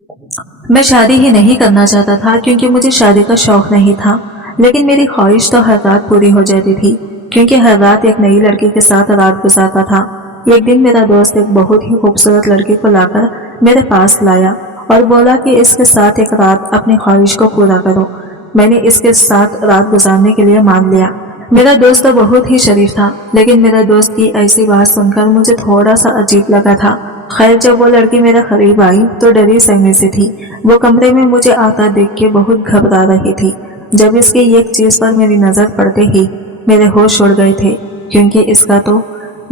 मैं शादी ही नहीं करना चाहता था क्योंकि मुझे शादी का शौक नहीं था, लेकिन मेरी ख्वाहिश तो हर रात पूरी हो जाती थी क्योंकि हर रात एक नई लड़की के साथ रात गुजारता था। एक दिन मेरा दोस्त एक बहुत ही खूबसूरत लड़की को लाकर मेरे पास लाया और बोला कि इसके साथ एक रात अपनी ख्वाहिश को पूरा करो। मैंने इसके साथ रात गुजारने के लिए मान लिया। मेरा दोस्त तो बहुत ही शरीफ था, लेकिन मेरा दोस्त की ऐसी बात सुनकर मुझे थोड़ा सा अजीब लगा था। खैर, जब वो लड़की मेरे करीब आई तो डरी सहमी सी थी। वो कमरे में मुझे आता देख के बहुत घबरा रही थी। जब इसकी एक चीज पर मेरी नजर पड़ते ही मेरे होश उड़ गए थे, क्योंकि इसका तो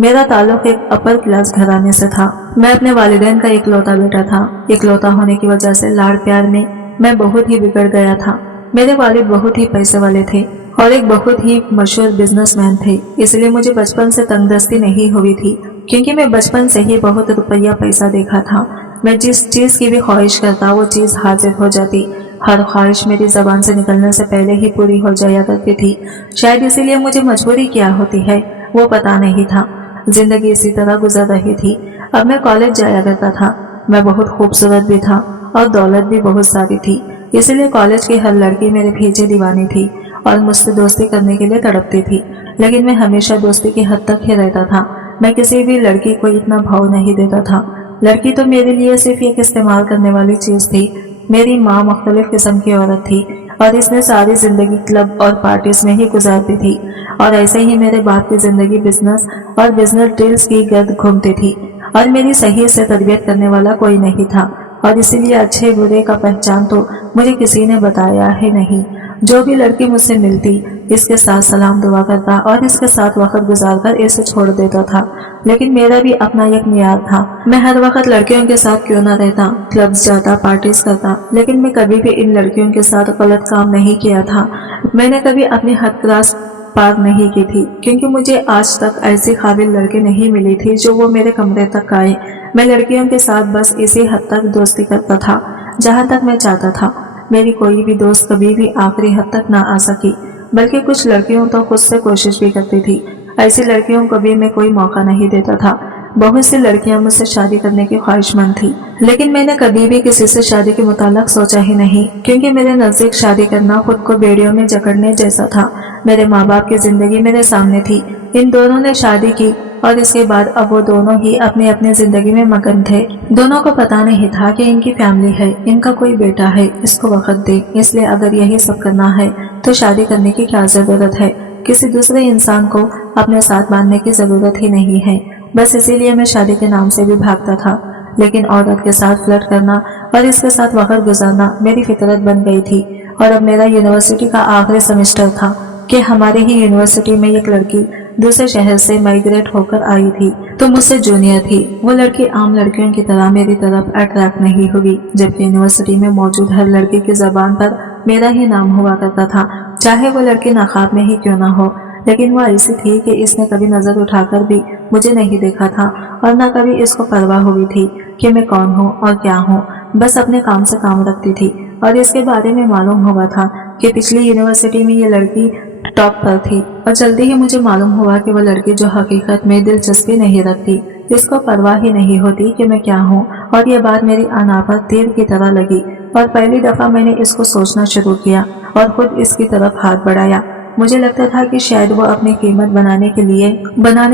मेरा ताल्लुक एक अपर क्लास घराने से था। मैं अपने वालिदैन का इकलौता बेटा था। इकलौता होने की वजह से लाड़ प्यार में मैं बहुत ही बिगड़ गया था। मेरे वालिद बहुत ही पैसे वाले थे और एक बहुत ही मशहूर बिजनेसमैन थे, इसलिए मुझे बचपन से तंगदस्ती नहीं हुई थी, क्योंकि मैं बचपन से ही बहुत रुपया पैसा देखा था। मैं जिस चीज की भी ख्वाहिश करता वो चीज हाजिर हो जाती। हर ख्वाहिश मेरी जबान से निकलने से पहले ही पूरी हो जाया करती थी। शायद इसीलिए मुझे मजबूरी क्या होती है वो पता नहीं था। जिंदगी इसी तरह गुजर रही थी। अब मैं कॉलेज जाया करता था। मैं बहुत खूबसूरत भी था और दौलत भी बहुत सारी थी, इसलिए कॉलेज की हर लड़की मेरे पीछे दीवानी थी और मुझसे दोस्ती करने के लिए तड़पती थी। लेकिन मैं हमेशा दोस्ती की हद तक ही रहता था। मैं किसी भी लड़की को इतना भाव नहीं देता था। लड़की तो मेरे लिए सिर्फ एक इस्तेमाल करने वाली चीज थी। मेरी माँ मुख्तलिफ किस्म की औरत थी और इसने सारी जिंदगी क्लब और पार्टीज में ही गुजारती थी, और ऐसे ही मेरे बाप की जिंदगी बिजनेस और बिजनेस डील्स की गर्द घूमती थी, और मेरी सही से तरबियत करने वाला कोई नहीं था। और इसीलिए अच्छे बुरे का पहचान तो मुझे किसी ने बताया ही नहीं। जो भी लड़की मुझसे मिलती इसके साथ सलाम दुआ करता और इसके साथ वक्त गुजारकर इसे छोड़ देता था। लेकिन मेरा भी अपना एक मियार था। मैं हर वक्त लड़कियों के साथ क्यों न रहता, क्लब्स जाता, पार्टीज करता, लेकिन मैं कभी भी इन लड़कियों के साथ गलत काम नहीं किया था। मैंने कभी अपनी हद क्लास पार नहीं की थी, क्योंकि मुझे आज तक ऐसी काबिल लड़की नहीं मिली थी जो वो मेरे कमरे तक आए। मैं लड़कियों के साथ बस इसी हद तक दोस्ती करता था जहाँ तक मैं चाहता था। मेरी कोई भी दोस्त कभी भी आखिरी हद तक ना आ सकी, बल्कि कुछ लड़कियों तो खुद से कोशिश भी करती थी। ऐसी लड़कियों को भी मैं कोई मौका नहीं देता था। बहुत सी लड़कियां मुझसे शादी करने की ख्वाहिशमंद थी, लेकिन मैंने कभी भी किसी से शादी के मुताल्लिक सोचा ही नहीं, क्योंकि मेरे नजदीक शादी करना खुद को बेड़ियों में जकड़ने जैसा था। मेरे माँ बाप की जिंदगी मेरे सामने थी। इन दोनों ने शादी की और इसके बाद अब वो दोनों ही अपनी अपनी जिंदगी में मगन थे। दोनों को पता नहीं था कि इनकी फैमिली है, इनका कोई बेटा है, इसको वक्त दे। इसलिए अगर यही सब करना है तो शादी करने की क्या जरूरत है। किसी दूसरे इंसान को अपने साथ बांधने की जरूरत ही नहीं है। बस इसीलिए मैं शादी के नाम से भी भागता था। लेकिन औरत के साथ फ्लर्ट करना और इसके साथ वक्त गुजारना मेरी फितरत बन गई थी। और अब मेरा यूनिवर्सिटी का आखिरी सेमेस्टर था कि हमारी ही यूनिवर्सिटी में एक लड़की दूसरे शहर से माइग्रेट होकर आई थी, तो मुझसे जूनियर थी। वो लड़की आम लड़कियों की तरह मेरी तरफ अट्रैक्ट नहीं हुई, जबकि यूनिवर्सिटी में मौजूद हर लड़की की जबान पर मेरा ही नाम हुआ करता था, चाहे वो लड़की नाकाब में ही क्यों ना हो। लेकिन वो ऐसी थी कि इसने कभी नजर उठाकर भी मुझे नहीं देखा था और न कभी इसको परवाह हुई थी कि मैं कौन हूँ और क्या हूँ। बस अपने काम से काम रखती थी। और इसके बारे में मालूम हुआ था कि पिछली यूनिवर्सिटी में ये लड़की टॉप पर थी, और जल्दी ही मुझे मालूम हुआ कि वो लड़की जो हकीकत में दिलचस्पी नहीं रखती, इसको परवाह ही नहीं होती कि मैं क्या हूँ। और ये बात मेरी अना पर तीर की तरह लगी और पहली दफा मैंने इसको सोचना शुरू किया और खुद इसकी तरफ हाथ बढ़ाया। मुझे लगता था कि शायद वो अपनी कीमत बनाने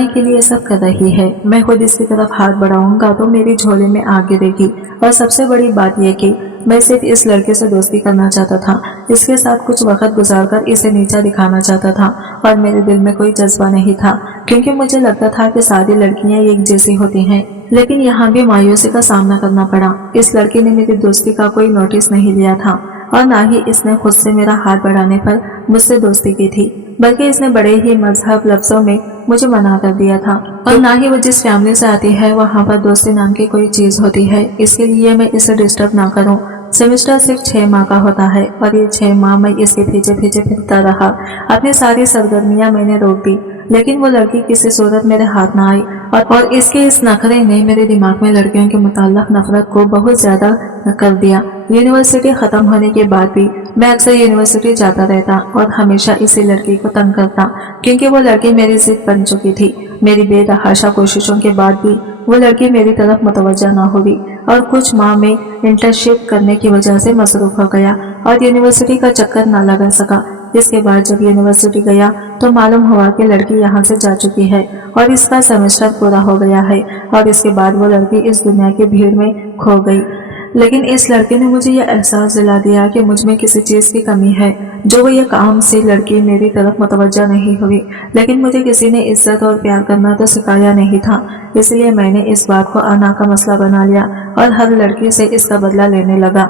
के लिए सब कर रही है। मैं खुद इसकी तरफ हाथ बढ़ाऊंगा तो मेरी झोले में आग गिरेगी। और सबसे बड़ी बात यह कि मैं सिर्फ इस लड़के से दोस्ती करना चाहता था, इसके साथ कुछ वक्त गुजारकर इसे नीचा दिखाना चाहता था। और मेरे दिल में कोई जज्बा नहीं था, क्योंकि मुझे लगता था कि सारी लड़कियां एक जैसी होती हैं। लेकिन यहाँ भी मायूसी का सामना करना पड़ा। इस लड़की ने मेरी दोस्ती का कोई नोटिस नहीं लिया था और ना ही इसने खुद से मेरा हाथ बढ़ाने पर मुझसे दोस्ती की थी, बल्कि इसने बड़े ही मजहब लफ्जों में मुझे मना कर दिया था। और ना ही वो जिस फैमिली से आती है वहाँ पर दोस्ती नाम की कोई चीज होती है। इसके लिए मैं इसे डिस्टर्ब ना करूँ। सेमेस्टर सिर्फ 6 माह का होता है और ये 6 माह मैं इसके पीछे पीछे फिरता रहा। अपनी सारी सरगर्मियां मैंने रोक दी, लेकिन वो लड़की किसी सूरत मेरे हाथ ना आई। और इसके इस नखरे ने मेरे दिमाग में लड़कियों के मुताल्लिक नफरत को बहुत ज्यादा कर दिया। यूनिवर्सिटी खत्म होने के बाद भी मैं अक्सर यूनिवर्सिटी जाता रहता और हमेशा इसी लड़की को तंग करता, क्योंकि वो लड़की मेरी जिद बन चुकी थी। मेरी बेतहाशा कोशिशों के बाद भी वो लड़की मेरी तरफ मुतवज्जा न हुई। और कुछ माह में इंटर्नशिप करने की वजह से मसरूफ हो गया और यूनिवर्सिटी का चक्कर न लगा सका। इसके बाद जब यूनिवर्सिटी गया तो मालूम हुआ कि लड़की यहाँ से जा चुकी है और इसका सेमेस्टर पूरा हो गया है और इसके बाद वो लड़की इस दुनिया की भीड़ में खो गई। लेकिन इस लड़के ने मुझे यह एहसास दिला दिया कि मुझ में किसी चीज़ की कमी है जो वो ये काम से लड़की मेरी तरफ मुतवज्जा नहीं हुई। लेकिन मुझे किसी ने इज्जत और प्यार करना तो सिखाया नहीं था, इसलिए मैंने इस बात को अना का मसला बना लिया और हर लड़की से इसका बदला लेने लगा।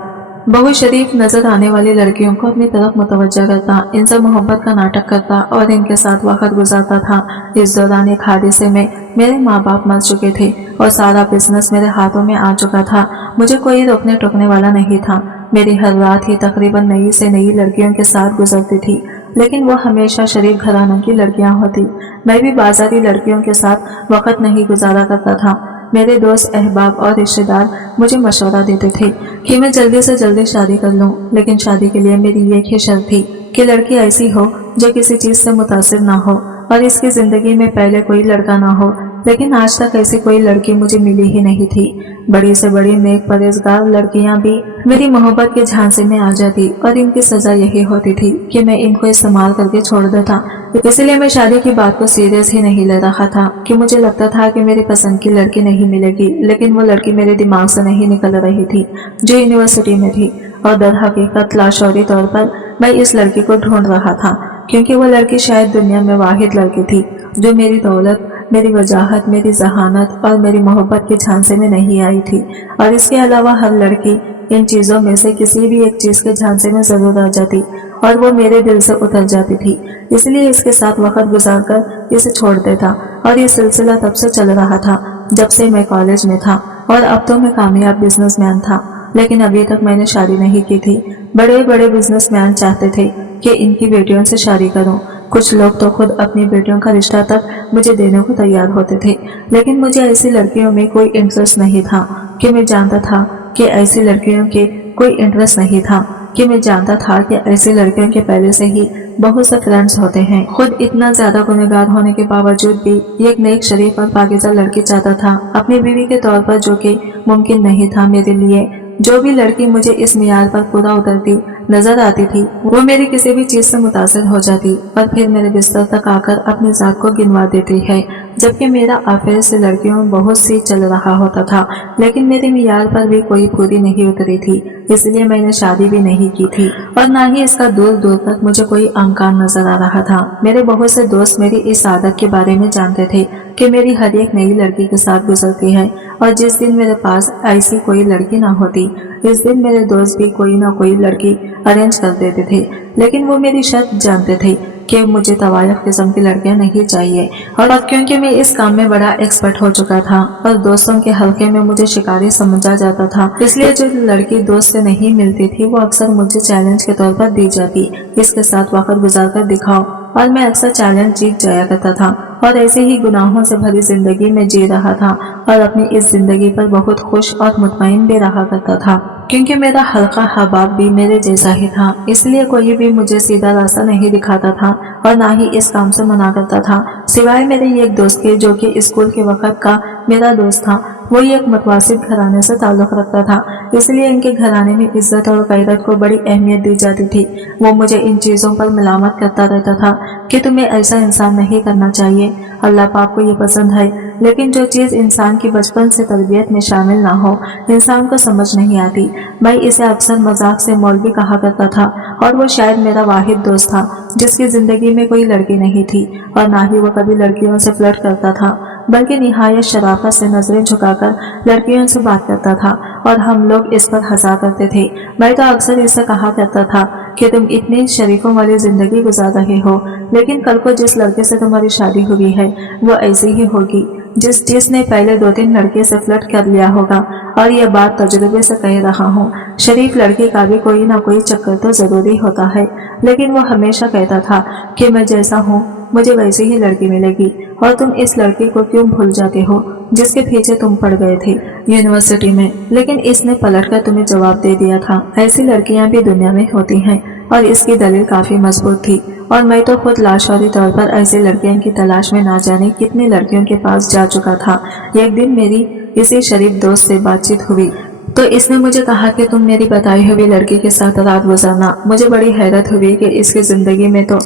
बहुत शरीफ नजर आने वाली लड़कियों को अपनी तरफ मुतवज्जा करता, इनसे मोहब्बत का नाटक करता और इनके साथ वक्त गुजारता था। इस दौरान एक हादसे में मेरे माँ बाप मर चुके थे और सारा बिजनेस मेरे हाथों में आ चुका था। मुझे कोई रोकने टोकने वाला नहीं था। मेरी हर रात ही तकरीबन नई से नई लड़कियों के साथ गुजरती थी, लेकिन वो हमेशा शरीफ घरानों की लड़कियां होती। मैं भी बाजारी लड़कियों के साथ वक्त नहीं गुजारा करता था। मेरे दोस्त, अहबाब और रिश्तेदार मुझे मशवरा देते थे कि मैं जल्दी से जल्दी शादी कर लूं, लेकिन शादी के लिए मेरी एक ही शर्त थी कि लड़की ऐसी हो जो किसी चीज से मुतासिर ना हो और इसकी जिंदगी में पहले कोई लड़का ना हो। लेकिन आज तक ऐसी कोई लड़की मुझे मिली ही नहीं थी। बड़ी से बड़ी नेक परहेजगार लड़कियां भी मेरी मोहब्बत के झांसे में आ जाती और इनकी सजा यही होती थी कि मैं इनको इस्तेमाल करके छोड़ देता। इसलिए मैं शादी की बात को सीरियस ही नहीं ले रहा था कि मुझे लगता था कि मेरी पसंद की लड़की नहीं मिलेगी। लेकिन वो लड़की मेरे दिमाग से नहीं निकल रही थी जो यूनिवर्सिटी में थी और दर हकीकत लाशौरी तौर पर मैं इस लड़की को ढूंढ रहा था, क्योंकि वो लड़की शायद दुनिया में वाहिद लड़की थी जो मेरी दौलत, मेरी वजाहत, मेरी जहानत और मेरी मोहब्बत के झांसे में नहीं आई थी। और इसके अलावा हर लड़की इन चीज़ों में से किसी भी एक चीज़ के झांसे में ज़रूर आ जाती और वो मेरे दिल से उतर जाती थी। इसलिए इसके साथ वक्त गुजारकर इसे छोड़ देता और ये सिलसिला तब से चल रहा था जब से मैं कॉलेज में था और अब तो मैं कामयाब बिजनेसमैन था। लेकिन अभी तक मैंने शादी नहीं की थी। बड़े बड़े बिजनेसमैन चाहते थे कि इनकी बेटियों से शादी करूं। कुछ लोग तो खुद अपनी बेटियों का रिश्ता तक मुझे देने को तैयार होते थे, लेकिन मुझे ऐसी लड़कियों में कोई इंटरेस्ट नहीं था कि मैं जानता था कि ऐसी लड़कियों के कोई इंटरेस्ट नहीं था कि मैं जानता था कि ऐसी लड़कियों के पहले से ही बहुत से फ्रेंड्स होते हैं। खुद इतना ज्यादा गुनहगार होने के बावजूद भी एक नेक, शरीफ और पाकीज़ा लड़की चाहता था अपनी बीवी के तौर पर, जो कि मुमकिन नहीं था मेरे लिए। जो भी लड़की मुझे इस मियार पर पूरा उतरती नजर आती थी वो मेरी किसी भी चीज से मुतासिर हो जाती और फिर मेरे बिस्तर तक आकर अपनी जात को गिनवा देती है। जबकि मेरा अफेयर से लड़कियों में बहुत सी चल रहा होता था, लेकिन मेरे मियार पर भी कोई पूरी नहीं उतरी थी। इसलिए मैंने शादी भी नहीं की थी और ना ही इसका दूर दूर तक मुझे कोई अमकान नजर आ रहा था। मेरे बहुत से दोस्त मेरी इस आदत के बारे में जानते थे कि मेरी हर एक नई लड़की के साथ गुजरती है और जिस दिन मेरे पास ऐसी कोई लड़की ना होती इस दिन मेरे दोस्त भी कोई ना कोई लड़की अरेंज कर देते थे। लेकिन वो मेरी शर्त जानते थे कि मुझे तवायफ किस्म की लड़कियां नहीं चाहिए और क्योंकि मैं इस काम में बड़ा एक्सपर्ट हो चुका था और दोस्तों के हल्के में मुझे शिकारी समझा जाता था, इसलिए जो लड़की दोस्त से नहीं मिलती थी वो अक्सर मुझे चैलेंज के तौर पर दी जाती। इसके साथ वक्त गुजार कर दिखाओ और मैं अक्सर चैलेंज जीत जाया करता था और ऐसे ही गुनाहों से भरी जिंदगी में जी रहा था और अपनी इस जिंदगी पर बहुत खुश और मुतमईन भी रहा करता था, क्योंकि मेरा हल्का हबाब भी मेरे जैसा ही था। इसलिए कोई भी मुझे सीधा रास्ता नहीं दिखाता था और ना ही इस काम से मना करता था, सिवाय मेरे एक दोस्त के जो कि स्कूल के वक्त का मेरा दोस्त था। वो एक मुतवासित घराने से ताल्लुक रखता था, इसलिए इनके घराने में इज्जत और गैरत को बड़ी अहमियत दी जाती थी। वो मुझे इन चीज़ों पर मलामत करता रहता था कि तुम्हें ऐसा इंसान नहीं करना चाहिए, अल्लाह पाक को ये पसंद है, लेकिन जो चीज़ इंसान की बचपन से तरबियत में शामिल ना हो इंसान को समझ नहीं आती। मैं इसे अक्सर मजाक से मौलवी कहा करता था और वो शायद मेरा वाहिद दोस्त था जिसकी ज़िंदगी में कोई लड़की नहीं थी और ना ही वो कभी लड़कियों से फ्लर्ट करता था, बल्कि निहायत शराफत से नजरें झुकाकर लड़कियों से बात करता था और हम लोग इस पर हंसा करते थे। मैं तो अक्सर इससे कहा करता था कि तुम इतनी शरीफों वाली जिंदगी गुजार रहे हो, लेकिन कल को जिस लड़के से तुम्हारी शादी हुई है वो ऐसी ही होगी जिसने पहले 2-3 लड़के से फ्लर्ट कर लिया होगा। और यह बात तजुर्बे से कह रहा हूँ। शरीफ लड़की का भी कोई ना कोई चक्कर तो जरूरी होता है, लेकिन वो हमेशा कहता था कि मैं जैसा हूँ मुझे वैसी ही लड़की मिलेगी और तुम इस लड़की को क्यों भूल जाते हो जिसके पीछे तुम पड़ गए थे यूनिवर्सिटी में। लेकिन इसने पलटकर तुम्हें जवाब दे दिया था, ऐसी लड़कियां भी दुनिया में होती हैं। और इसकी दलील काफी मजबूत थी और मैं तो खुद लाशौरी तौर पर ऐसी लड़कियों की तलाश में ना जाने कितनी लड़कियों के पास जा चुका था। एक दिन मेरी किसी शरीफ दोस्त से बातचीत हुई तो इसने मुझे कहा कि तुम मेरी बताई हुई लड़की के साथ रात गुजारना। मुझे बड़ी हैरत हुई कि इसकी जिंदगी में तो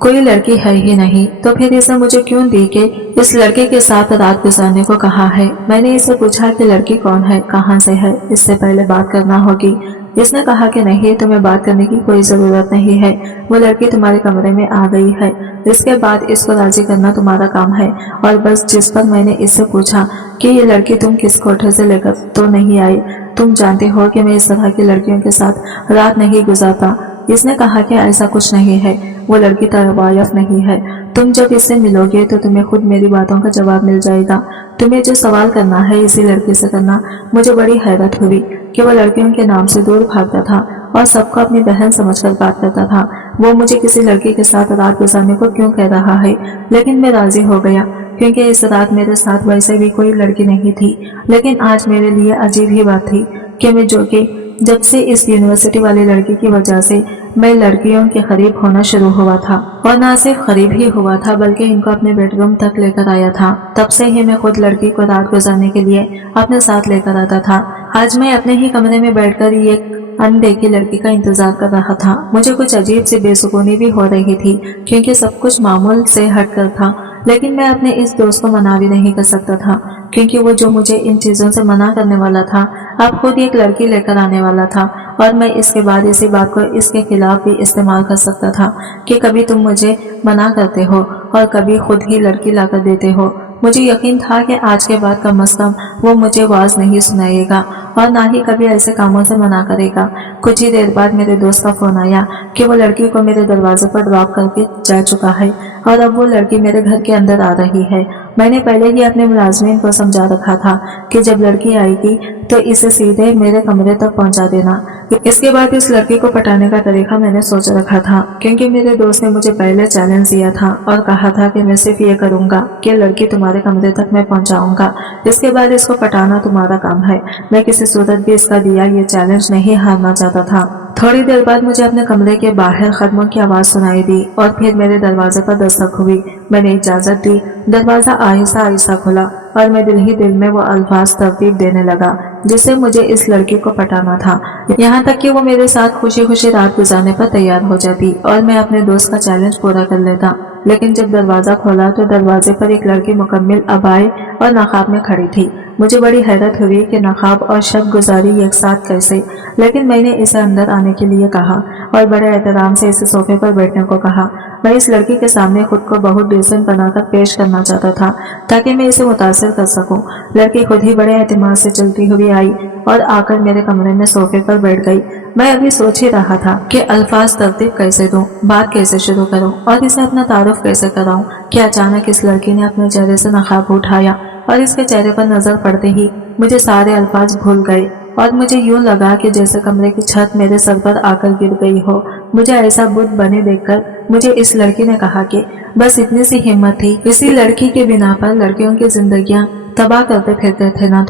कोई लड़की है ही नहीं, तो फिर इसने मुझे क्यों दी कि इस लड़के के साथ रात गुजारने को कहा है। मैंने इससे पूछा कि लड़की कौन है, कहाँ से है, इससे पहले बात करना होगी। इसने कहा कि नहीं, तुम्हें बात करने की कोई जरूरत नहीं है, वो लड़की तुम्हारे कमरे में आ गई है, इसके बाद इसको राजी करना तुम्हारा काम है। और बस जिस पर मैंने इससे पूछा कि ये लड़की तुम किस कोठे से लेकर तो नहीं आई, तुम जानते हो कि मैं इस तरह की लड़कियों के साथ रात नहीं गुजारता। इसने कहा कि ऐसा कुछ नहीं है, वो लड़की तरवायफ नहीं है, तुम जब इससे मिलोगे तो तुम्हें खुद मेरी बातों का जवाब मिल जाएगा। तुम्हें जो सवाल करना है इसी लड़की से करना। मुझे बड़ी हैरत हुई कि वो लड़कियों के नाम से दूर भागता था और सबको अपनी बहन समझकर बात करता था। वो मुझे किसी लड़की के साथ रात गुजारने को क्यों कह रहा है, लेकिन मैं राजी हो गया क्योंकि इस रात मेरे साथ वैसे भी कोई लड़की नहीं थी। लेकिन आज मेरे लिए अजीब ही बात थी कि जब से इस यूनिवर्सिटी वाली लड़की की वजह से मैं लड़कियों के करीब होना शुरू हुआ था, और ना सिर्फ करीब ही हुआ था बल्कि इनको अपने बेडरूम तक लेकर आया था। तब से ही मैं खुद लड़की को रात गुजारने के लिए अपने साथ लेकर आता था। आज मैं अपने ही कमरे में बैठकर एक अनदेखी लड़की का इंतजार कर रहा था। मुझे कुछ अजीब सी बेसुकूनी भी हो रही थी क्योंकि सब कुछ मामूल से हटकर था, लेकिन मैं अपने इस दोस्त को मना भी नहीं कर सकता था क्योंकि वो जो मुझे इन चीजों से मना करने वाला था अब खुद एक लड़की लेकर आने वाला था, और मैं इसके बाद इसी बात को इसके खिलाफ भी इस्तेमाल कर सकता था कि कभी तुम मुझे मना करते हो और कभी खुद ही लड़की लाकर देते हो। मुझे यकीन था कि आज के बाद कम से कम वो मुझे आवाज नहीं सुनाएगा और ना ही कभी ऐसे कामों से मना करेगा। कुछ ही देर बाद मेरे दोस्त का फोन आया कि वो लड़की को मेरे दरवाजे पर ड्रॉप करके जा चुका है और अब वो लड़की मेरे घर के अंदर आ रही है। मैंने पहले ही अपने मुलाजमीन को समझा रखा था कि जब लड़की आएगी तो इसे सीधे मेरे कमरे तक पहुंचा देना। इसके बाद इस लड़की को पटाने का तरीका मैंने सोच रखा था क्योंकि मेरे दोस्त ने मुझे पहले चैलेंज दिया था और कहा था कि मैं सिर्फ ये करूंगा कि लड़की तुम्हारे कमरे तक मैं पहुंचाऊंगा, इसके बाद इसको पटाना तुम्हारा काम है। मैं किसी सूरत भी इसका दिया ये चैलेंज नहीं हारना चाहता था। थोड़ी देर बाद मुझे अपने कमरे के बाहर कदमों की आवाज सुनाई दी और फिर मेरे दरवाजे पर दस्तक हुई। मैंने इजाजत दी, दरवाजा आहिस्ता आहिस्ता खुला और मैं दिल ही दिल में वो अल्फाज तरतीब देने लगा जिससे मुझे इस लड़की को पटाना था, यहाँ तक कि वो मेरे साथ खुशी खुशी रात गुजारने पर तैयार हो जाती और मैं अपने दोस्त का चैलेंज पूरा कर लेता। लेकिन जब दरवाजा खोला तो दरवाजे पर एक लड़की मुकम्मल अबाए और नकाब में खड़ी थी। मुझे बड़ी हैरत हुई कि नकाब और शब गुजारी एक साथ कैसे, लेकिन मैंने इसे अंदर आने के लिए कहा और बड़े एहतराम से इसे सोफे पर बैठने को कहा। मैं इस लड़की के सामने खुद को बहुत डिसेंट बनाकर पेश करना चाहता था ताकि मैं इसे मुतासिर कर सकूं। लड़की खुद ही बड़े एहतमाम से चलती हुई आई और आकर मेरे कमरे में सोफे पर बैठ गई। मैं अभी सोच ही रहा था कि अल्फाज तरतीब कैसे दूं, बात कैसे शुरू करूं और इसे अपना तारुफ कैसे कराऊं कि अचानक इस लड़की ने अपने चेहरे से नकाब उठाया और इसके चेहरे पर नजर पड़ते ही मुझे सारे अल्फाज भूल गए और मुझे यूं लगा कि जैसे कमरे की छत मेरे सर पर आकर गिर गई हो। मुझे ऐसा बुत बने देखकर मुझे इस लड़की ने कहा कि बस इतनी सी हिम्मत थी, इसी लड़की के बिना पर लड़कियों की जिंदगियां तबाह करते फिरते थे ना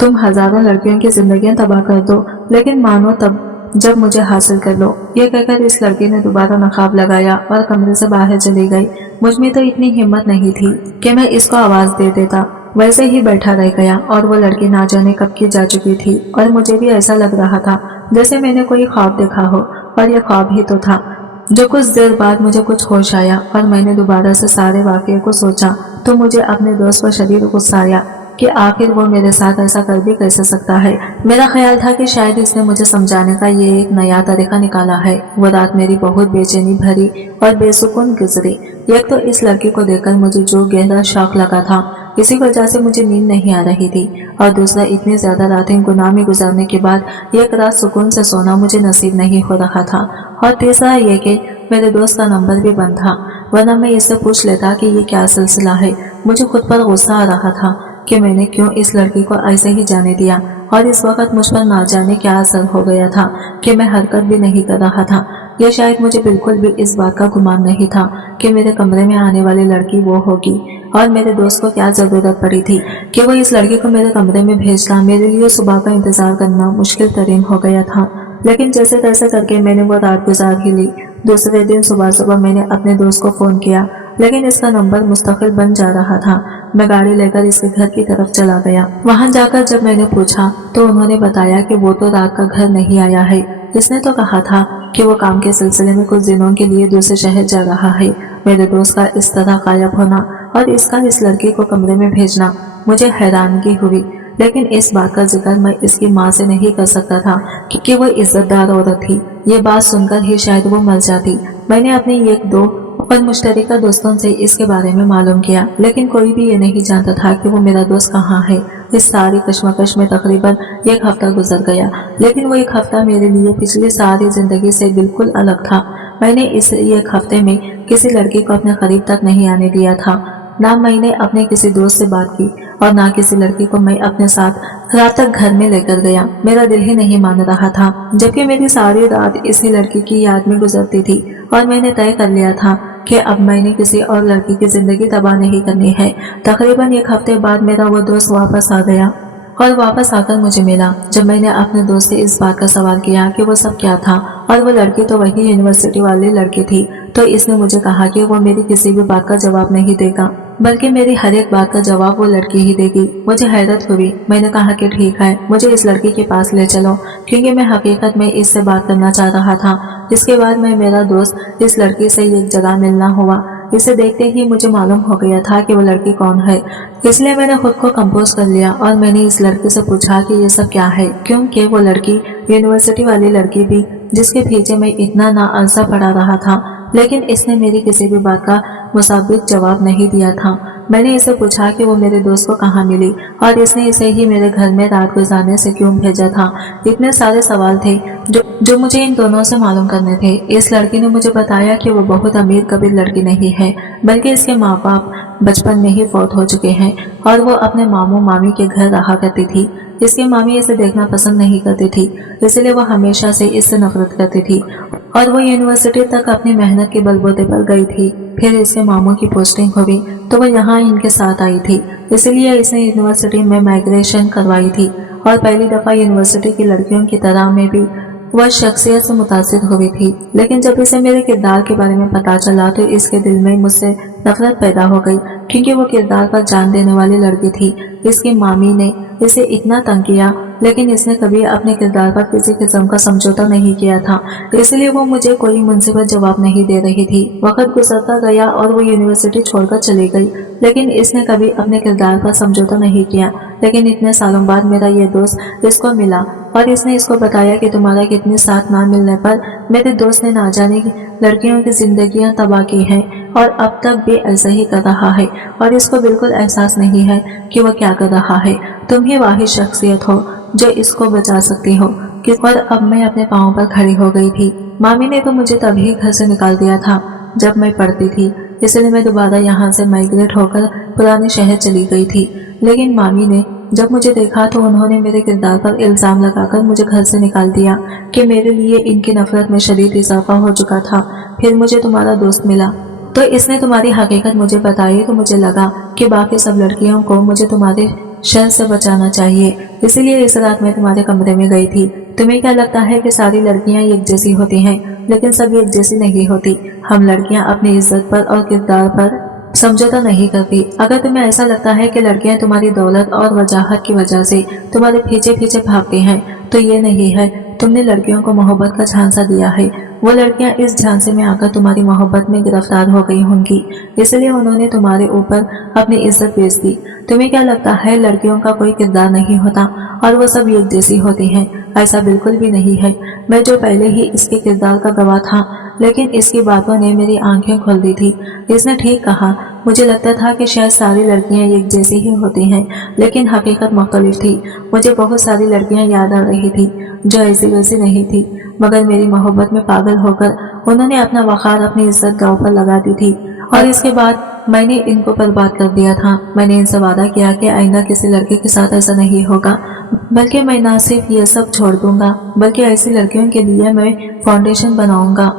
तुम हजारों लड़कियों की जिंदगियां तबाह कर दो लेकिन मानो तब जब मुझे हासिल कर लो। ये कहकर इस लड़की ने दोबारा नकाब लगाया और कमरे से बाहर चली गई। मुझ में तो इतनी हिम्मत नहीं थी कि मैं इसको आवाज दे देता, वैसे ही बैठा रह गया और वो लड़की ना जाने कब की जा चुकी थी और मुझे भी ऐसा लग रहा था जैसे मैंने कोई ख्वाब देखा हो, और ये ख्वाब ही तो था। जो कुछ देर बाद मुझे कुछ होश आया और मैंने दोबारा से सारे वाकये को सोचा तो मुझे अपने दोस्त पर शदीद गुस्सा आया कि आखिर वो मेरे साथ ऐसा कर भी कैसे सकता है। मेरा ख्याल था कि शायद इसने मुझे समझाने का ये एक नया तरीका निकाला है। वो रात मेरी बहुत बेचैनी भरी और बेसुकून गुजरी। एक तो इस लड़की को देखकर मुझे जो गहरा शौक लगा था इसी वजह से मुझे नींद नहीं आ रही थी, और दूसरा इतनी ज्यादा रातें गुनाह में गुजारने के बाद एक रात सुकून से सोना मुझे नसीब नहीं हो रहा था, और तीसरा ये कि मेरे दोस्त का नंबर भी बंद था, वरना मैं इससे पूछ लेता कि ये क्या सिलसिला है। मुझे खुद पर गुस्सा आ रहा था कि मैंने क्यों इस लड़की को ऐसे ही जाने दिया, और इस वक्त मुझ पर ना जाने क्या असर हो गया था कि मैं हरकत भी नहीं कर रहा था, या शायद मुझे बिल्कुल भी इस बात का गुमान नहीं था कि मेरे कमरे में आने वाली लड़की वो होगी। और मेरे दोस्त को क्या जरूरत पड़ी थी कि वो इस लड़की को मेरे कमरे में भेजना। मेरे लिए सुबह का इंतजार करना मुश्किल तरीन हो गया था, लेकिन जैसे तैसे करके मैंने वो रात गुजार ही ली। दूसरे दिन सुबह सुबह मैंने अपने दोस्त को फोन किया, लेकिन इसका नंबर मुस्तकिल बन जा रहा था। मैं गाड़ी लेकर इसके घर की तरफ चला गया। वहां जाकर जब मैंने पूछा तो उन्होंने बताया कि वो तो रात का घर नहीं आया है। इसने तो कहा था कि वो काम के सिलसिले में कुछ दिनों के लिए दूसरे शहर जा रहा है। मेरे दोस्त का इस तरह गायब होना और इसका इस लड़की को कमरे में भेजना मुझे हैरानगी हुई, लेकिन इस बात का जिक्र मैं इसकी माँ से नहीं कर सकता था कि वो इज्जतदार औरत थी। ये बात सुनकर ही शायद वो मर जाती। मैंने अपने एक दो और मुश्तरका दोस्तों से इसके बारे में मालूम किया, लेकिन कोई भी ये नहीं जानता था कि वो मेरा दोस्त कहाँ है। इस सारी कश्मकश में तकरीबन एक हफ्ता गुजर गया, लेकिन वो एक हफ्ता मेरे लिए पिछली सारी जिंदगी से बिल्कुल अलग था। मैंने इस एक हफ्ते में किसी लड़की को अपने करीब तक नहीं आने दिया था। ना मैंने अपने किसी दोस्त से बात की और ना किसी लड़की को मैं अपने साथ रात तक घर में लेकर गया। मेरा दिल ही नहीं मान रहा था, जबकि मेरी सारी रात इसी लड़की की याद में गुजरती थी और मैंने तय कर लिया था कि अब मैंने किसी और लड़की की जिंदगी तबाह नहीं करनी है। तकरीबन एक हफ्ते बाद मेरा वो दोस्त वापस आ गया और वापस आकर मुझे मिला। जब मैंने अपने दोस्त से इस बात का सवाल किया कि वो सब क्या था और वो लड़की तो वही यूनिवर्सिटी वाली लड़की थी, तो इसने मुझे कहा कि वो मेरी किसी भी बात का जवाब नहीं देगा, बल्कि मेरी हर एक बात का जवाब वो लड़की ही देगी। मुझे हैरत हुई। मैंने कहा कि ठीक है, मुझे इस लड़की के पास ले चलो, क्योंकि मैं हकीकत में इससे बात करना चाह रहा था। इसके बाद मेरा दोस्त इस लड़की से एक जगह मिलना हुआ। इसे देखते ही मुझे मालूम हो गया था कि वो लड़की कौन है, इसलिए मैंने खुद को कंपोज कर लिया और मैंने इस लड़की से पूछा कि ये सब क्या है, क्योंकि वो लड़की यूनिवर्सिटी वाली लड़की भी जिसके पीछे मैं इतना नाअंसा पड़ा रहा था, लेकिन इसने मेरी किसी भी बात का मुसाबिक जवाब नहीं दिया था। मैंने इसे पूछा कि वो मेरे दोस्त को कहाँ मिली और इसने इसे ही मेरे घर में रात गुजारने से क्यों भेजा था। इतने सारे सवाल थे जो मुझे इन दोनों से मालूम करने थे। इस लड़की ने मुझे बताया कि वो बहुत अमीर कबीर लड़की नहीं है, बल्कि इसके माँ बाप बचपन में ही फौत हो चुके हैं और वो अपने मामू मामी के घर रहा करती थी। इसकी मामी इसे देखना पसंद नहीं करती थी, इसलिए वो हमेशा से इससे नफरत करती थी और वो यूनिवर्सिटी तक अपनी मेहनत के बलबूते पर गई थी। फिर इसके मामू की पोस्टिंग हुई तो वो यहाँ इनके साथ आई थी, इसलिए इसने यूनिवर्सिटी में माइग्रेशन करवाई थी और पहली दफा यूनिवर्सिटी की लड़कियों की तरह में भी वह शख्सियत से मुतासिर हुई थी। लेकिन जब इसे मेरे किरदार के बारे में पता चला तो इसके दिल में मुझसे नफरत पैदा हो गई, क्योंकि वो किरदार पर जान देने वाली लड़की थी। इसकी मामी ने इसे इतना तंग किया, लेकिन इसने कभी अपने किरदार पर किसी किस्म का समझौता नहीं किया था, इसलिए वो मुझे कोई मुंसिबत जवाब नहीं दे रही थी। वक्त गुजरता गया और वो यूनिवर्सिटी छोड़कर चली गई, लेकिन इसने कभी अपने किरदार पर समझौता नहीं किया। लेकिन इतने सालों बाद मेरा ये दोस्त इसको मिला और इसने इसको बताया कि तुम्हारा कितने साथ ना मिलने पर मेरे दोस्त ने ना जाने लड़कियों की जिंदगियां तबाह की हैं और अब तक भी ऐसा ही कर रहा है और इसको बिल्कुल एहसास नहीं है कि वह क्या कर रहा है। तुम ही वाहिद शख्सियत हो जो इसको बचा सकती हो। और अब मैं अपने पाँव पर खड़ी हो गई थी। मामी ने तो मुझे तभी घर से निकाल दिया था जब मैं पढ़ती थी, इसलिए मैं दोबारा यहाँ से माइग्रेट होकर पुराने शहर चली गई थी। लेकिन मामी ने जब मुझे देखा तो उन्होंने मेरे किरदार पर इल्ज़ाम लगाकर मुझे घर से निकाल दिया कि मेरे लिए इनकी नफरत में शदीद इजाफा हो चुका था। फिर मुझे तुम्हारा दोस्त मिला तो इसने तुम्हारी हकीकत मुझे बताई, तो मुझे लगा कि बाकी सब लड़कियों को मुझे तुम्हारे शर से बचाना चाहिए, इसीलिए इस रात मैं तुम्हारे कमरे में गई थी। तुम्हें क्या लगता है कि सारी लड़कियां एक जैसी होती हैं? लेकिन सब एक जैसी नहीं होती। हम लड़कियां अपनी इज्जत पर और किरदार पर समझौता नहीं करती। अगर तुम्हें ऐसा लगता है कि लड़कियां तुम्हारी दौलत और वजाहत की वजह से तुम्हारे पीछे पीछे भागती हैं, तो ये नहीं है। तुमने लड़कियों को मोहब्बत का झांसा दिया है। वो लड़कियां इस झांसे में आकर तुम्हारी मोहब्बत में गिरफ्तार हो गई होंगी, इसलिए उन्होंने तुम्हारे ऊपर अपनी इज्जत बेच दी। तुम्हें क्या लगता है लड़कियों का कोई किरदार नहीं होता और वो सब एक जैसी होती हैं? ऐसा बिल्कुल भी नहीं है। मैं जो पहले ही इसके किरदार का गवाह था, लेकिन इसकी बातों ने मेरी आंखें खोल दी थी। इसने ठीक कहा। मुझे लगता था कि शायद सारी लड़कियां एक जैसी ही होती हैं, लेकिन हकीकत मुख्तलिफ थी। मुझे बहुत सारी लड़कियां याद आ रही थी जो ऐसी वैसी नहीं थी, मगर मेरी मोहब्बत में पागल होकर उन्होंने अपना वक़ार, अपनी इज्जत दांव पर लगा दी थी और इसके बाद मैंने इनको बर्बाद कर दिया था। मैंने इनसे वादा किया कि आइंदा किसी लड़के के साथ ऐसा नहीं होगा, बल्कि मैं ना सिर्फ ये सब छोड़ दूंगा, बल्कि ऐसी लड़कियों के लिए मैं फाउंडेशन बनाऊंगा।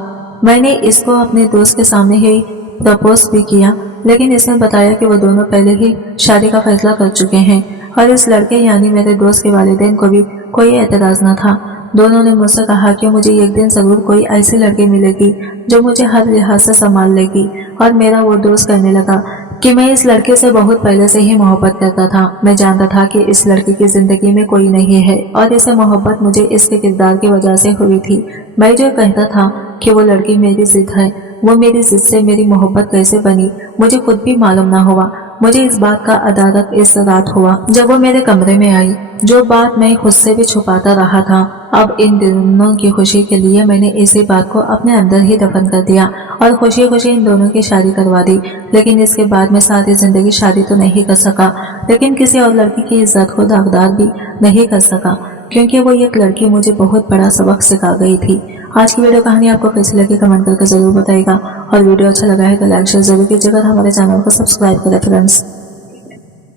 मैंने इसको अपने दोस्त के सामने ही प्रपोज भी किया, लेकिन इसने बताया कि वो दोनों पहले ही शादी का फैसला कर चुके हैं और इस लड़के यानी मेरे दोस्त के वालिदैन को भी कोई एतराज न था। दोनों ने मुझसे कहा कि मुझे एक दिन जरूर कोई ऐसी लड़की मिलेगी जो मुझे हर लिहाज से संभाल लेगी, और मेरा वो दोस्त कहने लगा कि मैं इस लड़के से बहुत पहले से ही मोहब्बत करता था। मैं जानता था कि इस लड़की की जिंदगी में कोई नहीं है और इसे मोहब्बत मुझे इसके किरदार की वजह से हुई थी। मैं जो कहता था कि वो लड़की मेरी जिद है, वो मेरी जिद से मेरी मोहब्बत कैसे बनी मुझे खुद भी मालूम न हुआ। मुझे इस बात का अदारक इस रात हुआ जब वो मेरे कमरे में आई, जो बात मैं खुद से भी छुपाता रहा था। अब इन दिनों की खुशी के लिए मैंने इसी बात को अपने अंदर ही दफन कर दिया और खुशी खुशी इन दोनों की शादी करवा दी। लेकिन इसके बाद मैं सारी जिंदगी शादी तो नहीं कर सका, लेकिन किसी और लड़की की इज्जत को दागदार भी नहीं कर सका, क्योंकि वो एक लड़की मुझे बहुत बड़ा सबक सिखा गई थी। आज की वीडियो कहानी आपको कैसी लगी कमेंट करके जरूर बताइएगा, और वीडियो अच्छा लगा है तो लाइक शेयर जरूर कीजिएगा, हमारे चैनल को सब्सक्राइब करें फ्रेंड्स।